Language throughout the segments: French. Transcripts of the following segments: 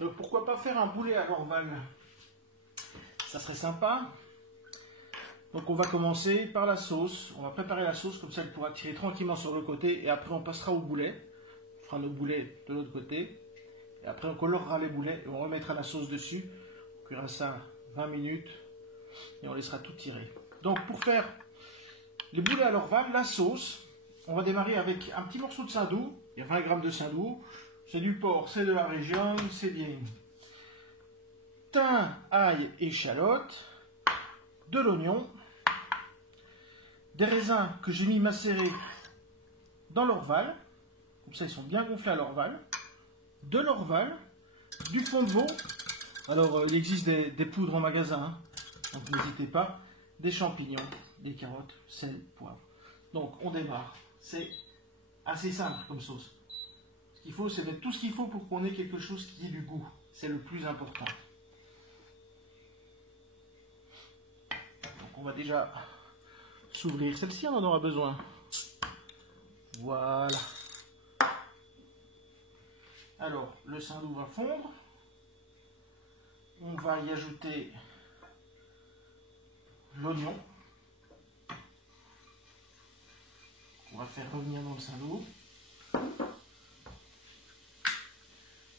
Donc pourquoi pas faire un boulet à l'orval? Ça serait sympa. Donc on va commencer par la sauce. On va préparer la sauce, comme ça elle pourra tirer tranquillement sur le côté. Et après on passera au boulet. On fera nos boulets de l'autre côté. Et après on colorera les boulets et on remettra la sauce dessus. On cuira ça 20 minutes et on laissera tout tirer. Donc pour faire les boulets à l'orval, la sauce, on va démarrer avec un petit morceau de saindoux. Il y a 20 grammes de saindoux. C'est du porc, c'est de la région, c'est bien. Thym, ail, échalote, de l'oignon, des raisins que j'ai mis macérer dans l'orval, comme ça ils sont bien gonflés à l'orval, de l'orval, du fond de veau. Alors il existe des poudres en magasin, hein, donc n'hésitez pas, des champignons, des carottes, sel, poivre. Donc on démarre, c'est assez simple comme sauce. Ce qu'il faut, c'est mettre tout ce qu'il faut pour qu'on ait quelque chose qui ait du goût. C'est le plus important. Donc on va déjà s'ouvrir. Celle-ci, on en aura besoin. Voilà. Alors, le saindoux va fondre. On va y ajouter l'oignon. On va faire revenir dans le saindoux.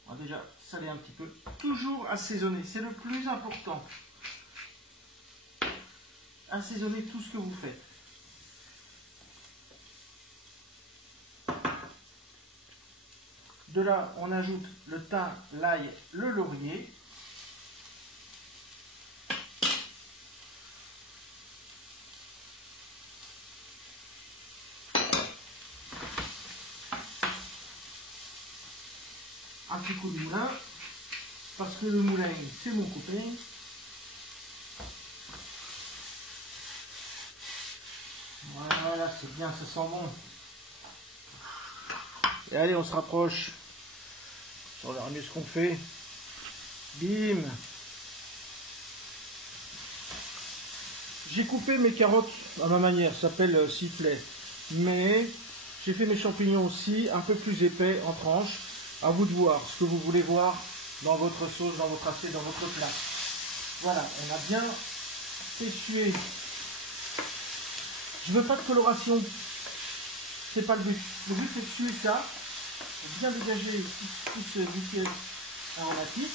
On va déjà saler un petit peu. Toujours assaisonner, c'est le plus important. Assaisonnez tout ce que vous faites. De là, on ajoute le thym, l'ail, le laurier. Un petit coup de moulin, parce que le moulin, c'est mon copain. Voilà, c'est bien, ça sent bon. Et allez, on se rapproche. On verra mieux ce qu'on fait. Bim. J'ai coupé mes carottes à ma manière, ça s'appelle sifflet. Mais j'ai fait mes champignons aussi, un peu plus épais, en tranches. À vous de voir ce que vous voulez voir dans votre sauce, dans votre assiette, dans votre plat. Voilà, on a bien essuyé. Je veux pas de coloration, c'est pas le but. Le but c'est de suer ça, de bien dégager tout ce liquide aromatique.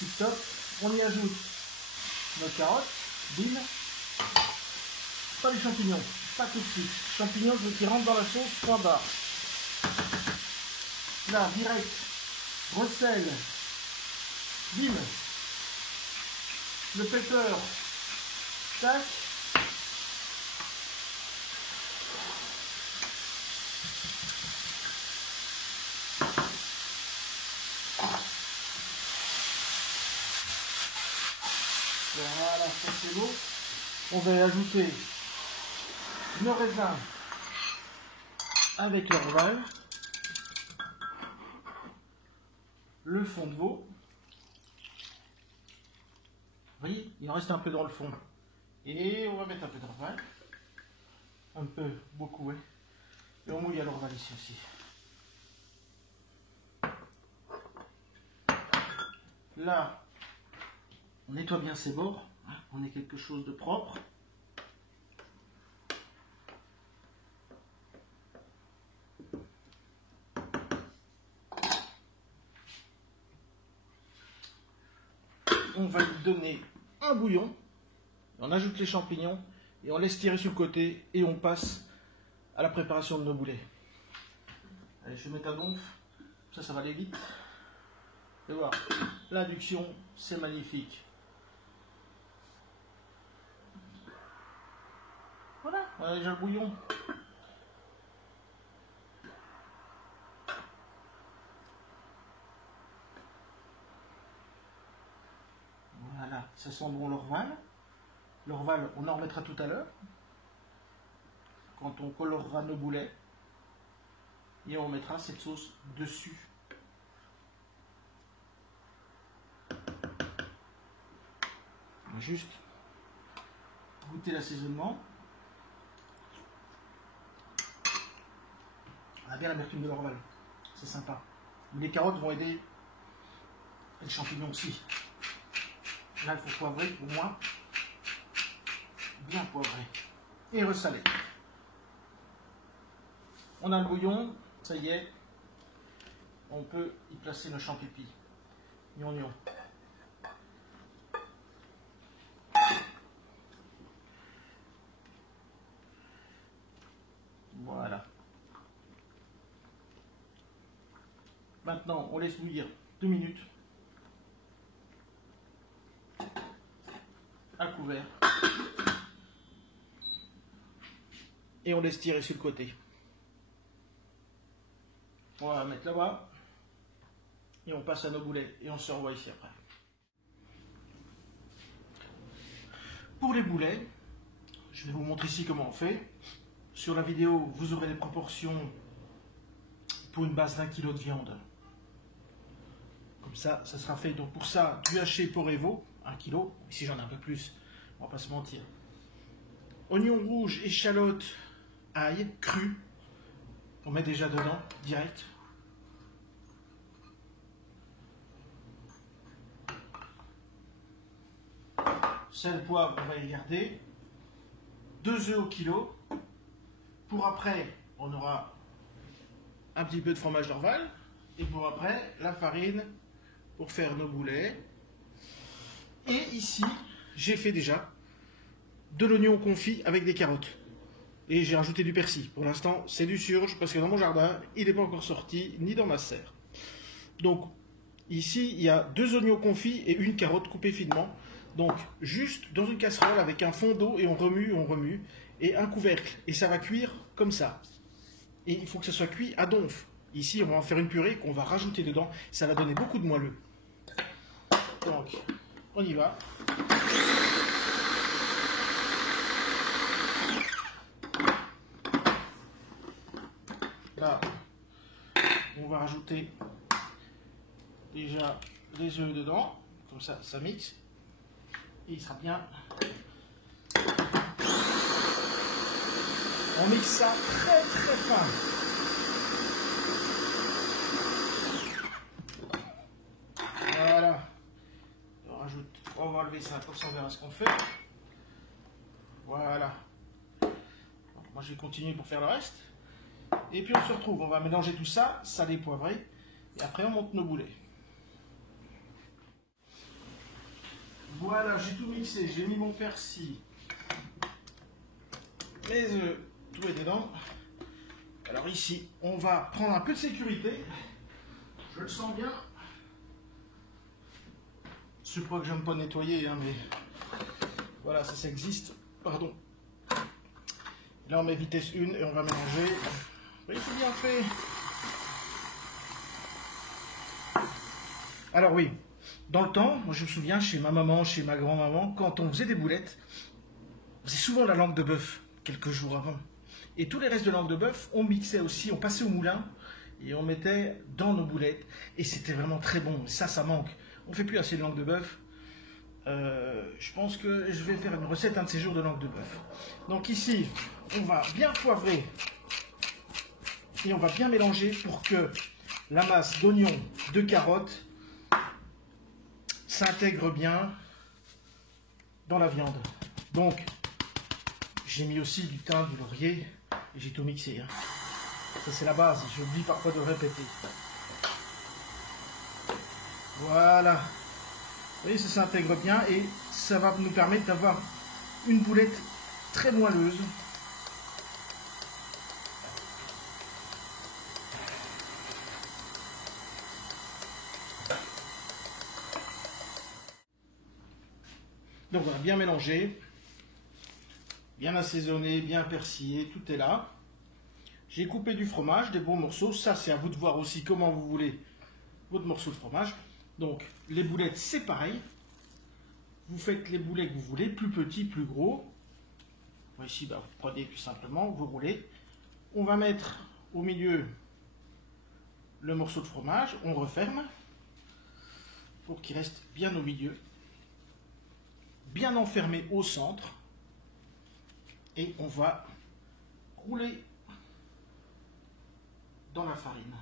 Tip top. On y ajoute nos carottes, bim. Pas les champignons, pas tout de suite. Champignons, je veux qu'ils rentrent dans la sauce, point barre. Là, direct, recel, bim. Le pepper, tac. Voilà, ça c'est beau. On va y ajouter nos raisins avec l'orval, le fond de veau. Vous voyez, il en reste un peu dans le fond. Et on va mettre un peu d'orval. Un peu, beaucoup, ouais. Et on mouille à l'orval ici aussi. Là, on nettoie bien ses bords. On ait quelque chose de propre. On va lui donner un bouillon. On ajoute les champignons et on laisse tirer sur le côté et on passe à la préparation de nos boulets. Allez, je vais mettre à donf. Ça va aller vite. Et voilà, l'induction, c'est magnifique. Voilà, on a déjà le bouillon. Voilà, ça sent bon l'orval. L'orval, on en remettra tout à l'heure, quand on colorera nos boulets. Et on mettra cette sauce dessus. On va juste goûter l'assaisonnement. On a bien l'amertume de l'orval, c'est sympa. Les carottes vont aider Et le champignon aussi. Là, il faut poivrer, au moins bien poivré. Et ressaler. On a le bouillon, ça y est. On peut y placer nos champignons. Oignons. Voilà. Maintenant, on laisse bouillir 2 minutes. À couvert. Et on laisse tirer sur le côté. On va mettre là-bas. Et on passe à nos boulets. Et on se revoit ici après. Pour les boulets, je vais vous montrer ici comment on fait. Sur la vidéo, vous aurez les proportions pour une base d'1 kg de viande. Comme ça, ça sera fait. Donc pour ça, du haché Porevo, 1 kg. Ici, j'en ai un peu plus. On va pas se mentir. Oignons rouges, échalotes, ail, cru. On met déjà dedans, direct. Sel, poivre, on va y garder. 2 œufs au kilo. Pour après, on aura un petit peu de fromage d'Orval. Et pour après, la farine pour faire nos boulets. Et ici, j'ai fait déjà de l'oignon confit avec des carottes. Et j'ai rajouté du persil. Pour l'instant, c'est du surge parce que dans mon jardin, il n'est pas encore sorti, ni dans ma serre. Donc, ici, il y a 2 oignons confits et une carotte coupée finement. Donc, juste dans une casserole avec un fond d'eau et on remue, et un couvercle. Et ça va cuire comme ça. Et il faut que ça soit cuit à donf. Ici, on va en faire une purée qu'on va rajouter dedans. Ça va donner beaucoup de moelleux. Donc, on y va. Là, on va rajouter déjà les œufs dedans. Comme ça, ça mixe. Et il sera bien. On mixe ça très très fin. Voilà. On rajoute. On va enlever ça pour savoir ce qu'on fait. Voilà. Donc, moi je vais continuer pour faire le reste. Et puis on se retrouve. On va mélanger tout ça, salé, poivré. Et après on monte nos boulets. Voilà, j'ai tout mixé, j'ai mis mon persil, mes œufs, tout est dedans. Alors ici, on va prendre un peu de sécurité. Je le sens bien. Je crois que j'aime pas nettoyer, hein, mais voilà, ça existe. Pardon. Là, on met vitesse 1 et on va mélanger. Oui, c'est bien fait. Alors oui. Dans le temps, moi je me souviens, chez ma maman, chez ma grand-maman, quand on faisait des boulettes, on faisait souvent la langue de bœuf, quelques jours avant. Et tous les restes de langue de bœuf, on mixait aussi, on passait au moulin, et on mettait dans nos boulettes, et c'était vraiment très bon. Ça manque. On ne fait plus assez de langue de bœuf. Je pense que je vais faire une recette un de ces jours de langue de bœuf. Donc ici, on va bien poivrer, et on va bien mélanger pour que la masse d'oignons, de carottes, s'intègre bien dans la viande. Donc, j'ai mis aussi du thym, du laurier, et j'ai tout mixé. Hein. Ça, c'est la base, j'oublie parfois de répéter. Voilà. Vous voyez, ça s'intègre bien et ça va nous permettre d'avoir une boulette très moelleuse. Donc voilà, bien mélangé, bien assaisonné, bien persillé, tout est là. J'ai coupé du fromage, des bons morceaux. Ça, c'est à vous de voir aussi comment vous voulez votre morceau de fromage. Donc, les boulettes, c'est pareil. Vous faites les boulets que vous voulez, plus petits, plus gros. Ici, bah, vous prenez tout simplement, vous roulez. On va mettre au milieu le morceau de fromage. On referme pour qu'il reste bien au milieu. Bien enfermé au centre. Et on va rouler dans la farine.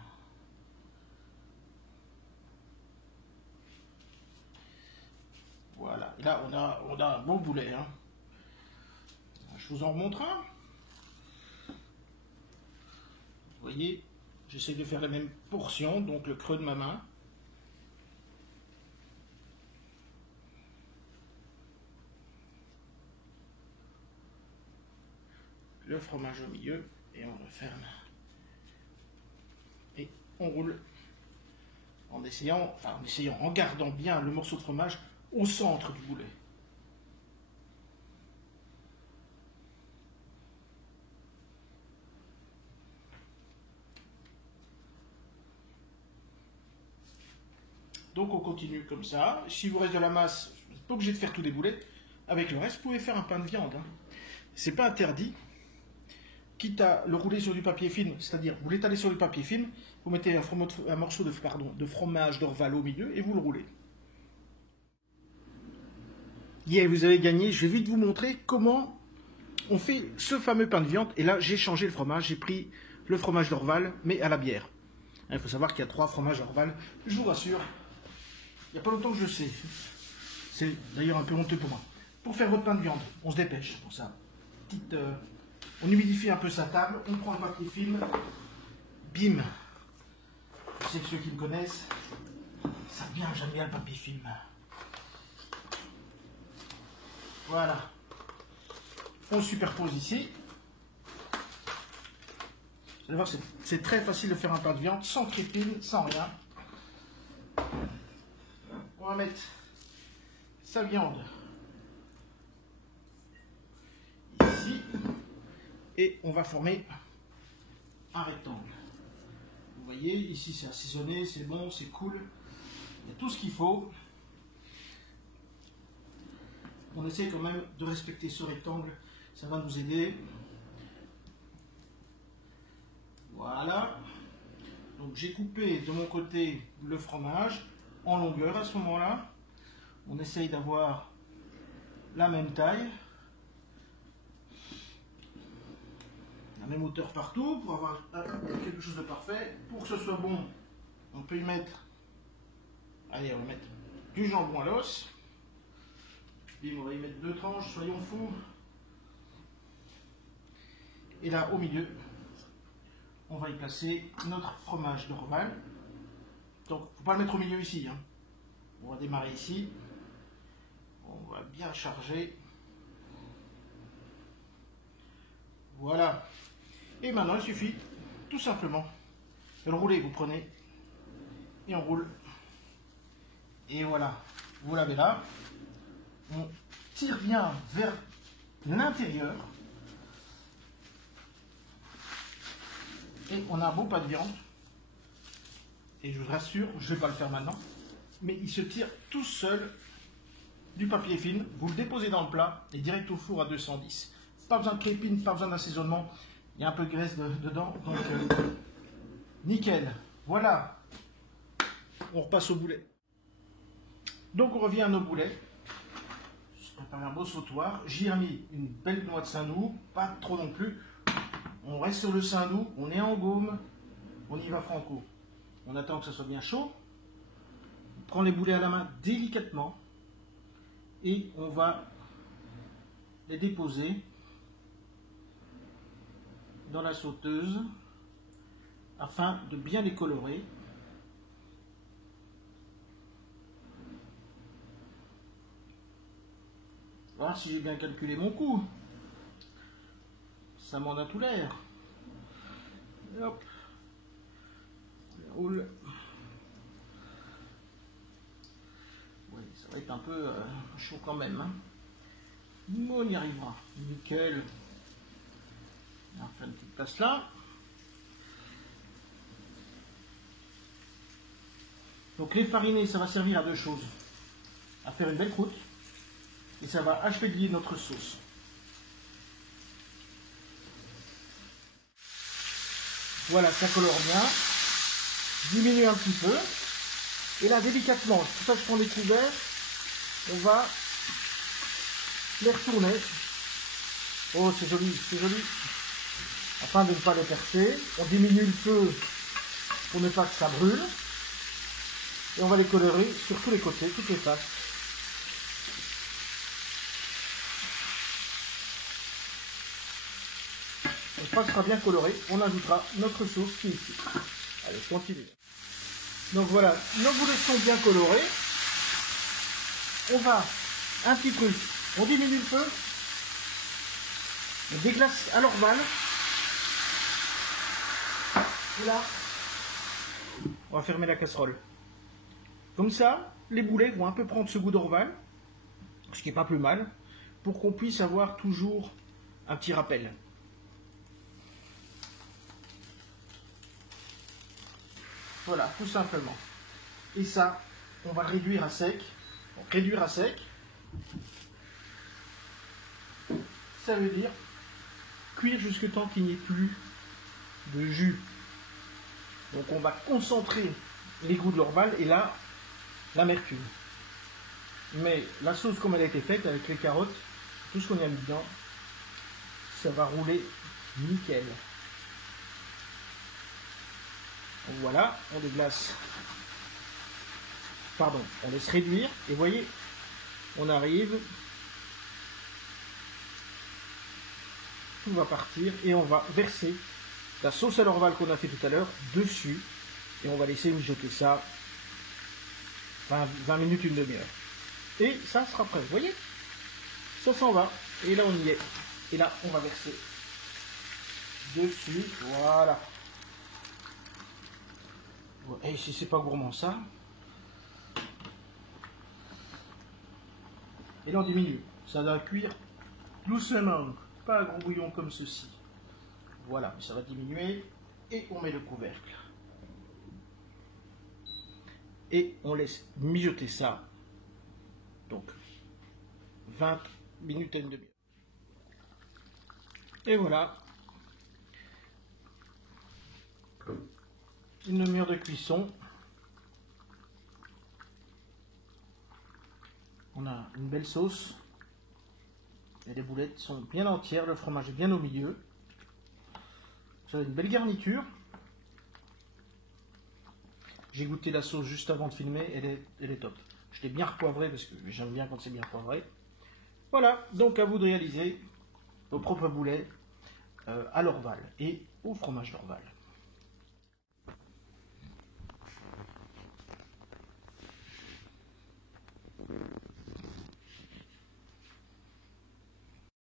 Et là, on a un bon boulet. Hein. Je vous en remontre un. Vous voyez, j'essaie de faire la même portion, donc le creux de ma main. Le fromage au milieu et on referme. Et on roule en essayant, en gardant bien le morceau de fromage au centre du boulet. Donc on continue comme ça. Si vous reste de la masse, vous n'êtes pas obligé de faire tous les boulets. Avec le reste, vous pouvez faire un pain de viande. Hein. C'est pas interdit. Quitte à le rouler sur du papier film, c'est-à-dire vous l'étalez sur du papier film, vous mettez un morceau de fromage d'Orval au milieu et vous le roulez. Yeah, vous avez gagné. Je vais vite vous montrer comment on fait ce fameux pain de viande. Et là, j'ai changé le fromage. J'ai pris le fromage d'Orval, mais à la bière. Il faut savoir qu'il y a 3 fromages d'Orval. Je vous rassure, il n'y a pas longtemps que je sais. C'est d'ailleurs un peu honteux pour moi. Pour faire votre pain de viande, on se dépêche pour ça. On humidifie un peu sa table, on prend le papier film, bim. Je sais que ceux qui me connaissent savent bien que j'aime bien le papier film. Voilà. On superpose ici. Vous allez voir, c'est très facile de faire un pain de viande sans crépine, sans rien. On va mettre sa viande ici. Et on va former un rectangle. Vous voyez, ici c'est assaisonné, c'est bon, c'est cool. Il y a tout ce qu'il faut. On essaie quand même de respecter ce rectangle. Ça va nous aider. Voilà. Donc j'ai coupé de mon côté le fromage en longueur à ce moment-là. On essaye d'avoir la même taille. La même hauteur partout pour avoir quelque chose de parfait. Pour que ce soit bon, on peut y mettre, allez, on va mettre du jambon à l'os. Bim, on va y mettre 2 tranches, soyons fous. Et là, au milieu, on va y placer notre fromage d'Orval. Donc, il ne faut pas le mettre au milieu ici. Hein. On va démarrer ici. On va bien charger. Voilà. Et maintenant, il suffit tout simplement de le rouler. Vous prenez et on roule. Et voilà. Vous l'avez là. On tire bien vers l'intérieur. Et on a un beau pas de viande. Et je vous rassure, je ne vais pas le faire maintenant. Mais il se tire tout seul du papier film. Vous le déposez dans le plat et direct au four à 210. Pas besoin de crépine, pas besoin d'assaisonnement. Il y a un peu de graisse dedans, donc nickel. Voilà. On repasse au boulet. Donc on revient à nos boulets. Je prépare un beau sautoir. J'y ai mis une belle noix de Saint-Loup, pas trop non plus. On reste sur le Saint-Loup, on est en gaume, on y va franco. On attend que ça soit bien chaud. On prend les boulets à la main délicatement et on va les déposer dans la sauteuse afin de bien les colorer. Voir si j'ai bien calculé mon coup. Ça m'en a tout l'air. Hop. On roule. Oui, ça va être un peu chaud quand même. Hein. Mais on y arrivera. Nickel. On va faire une petite place là. Donc les farinés, ça va servir à 2 choses. À faire une belle croûte. Et ça va achever notre sauce. Voilà, ça colore bien. Diminue un petit peu. Et là, délicatement, c'est pour ça que je prends les couverts. On va les retourner. Oh, c'est joli, c'est joli. Afin de ne pas les percer. On diminue le feu pour ne pas que ça brûle. Et on va les colorer sur tous les côtés, toutes les faces. fois sera bien coloré, on ajoutera notre sauce qui est ici. Allez, je continue. Donc voilà, nos boulettes sont bien colorées. On va un petit truc, on diminue le feu, on déglace à l'orval. Et là, on va fermer la casserole. Comme ça, les boulets vont un peu prendre ce goût d'orval, ce qui n'est pas plus mal, pour qu'on puisse avoir toujours un petit rappel. Voilà, tout simplement. Et ça, on va réduire à sec. Donc, réduire à sec, ça veut dire cuire jusqu'à temps qu'il n'y ait plus de jus. Donc on va concentrer les goûts de l'orval et là, l'amertume. Mais la sauce comme elle a été faite avec les carottes, tout ce qu'on a mis dedans, ça va rouler nickel. Donc voilà, on déglace. Pardon, on laisse réduire et voyez, on arrive, tout va partir et on va verser la sauce à l'orval qu'on a fait tout à l'heure dessus et on va laisser mijoter ça 20 minutes, une demi-heure. Et ça sera prêt, vous voyez, ça s'en va et là on y est. Et là on va verser dessus, voilà. Et si c'est pas gourmand ça. Et là on diminue, ça va cuire doucement, pas un gros bouillon comme ceci. Voilà, ça va diminuer et on met le couvercle. Et on laisse mijoter ça, donc 20 minutes et une demi-heure. Et voilà, une demi-heure de cuisson. On a une belle sauce et les boulettes sont bien entières, le fromage est bien au milieu. Vous avez une belle garniture. J'ai goûté la sauce juste avant de filmer, elle est top. Je l'ai bien repoivrée parce que j'aime bien quand c'est bien poivré. Voilà, donc à vous de réaliser vos propres boulets à l'orval et au fromage d'orval.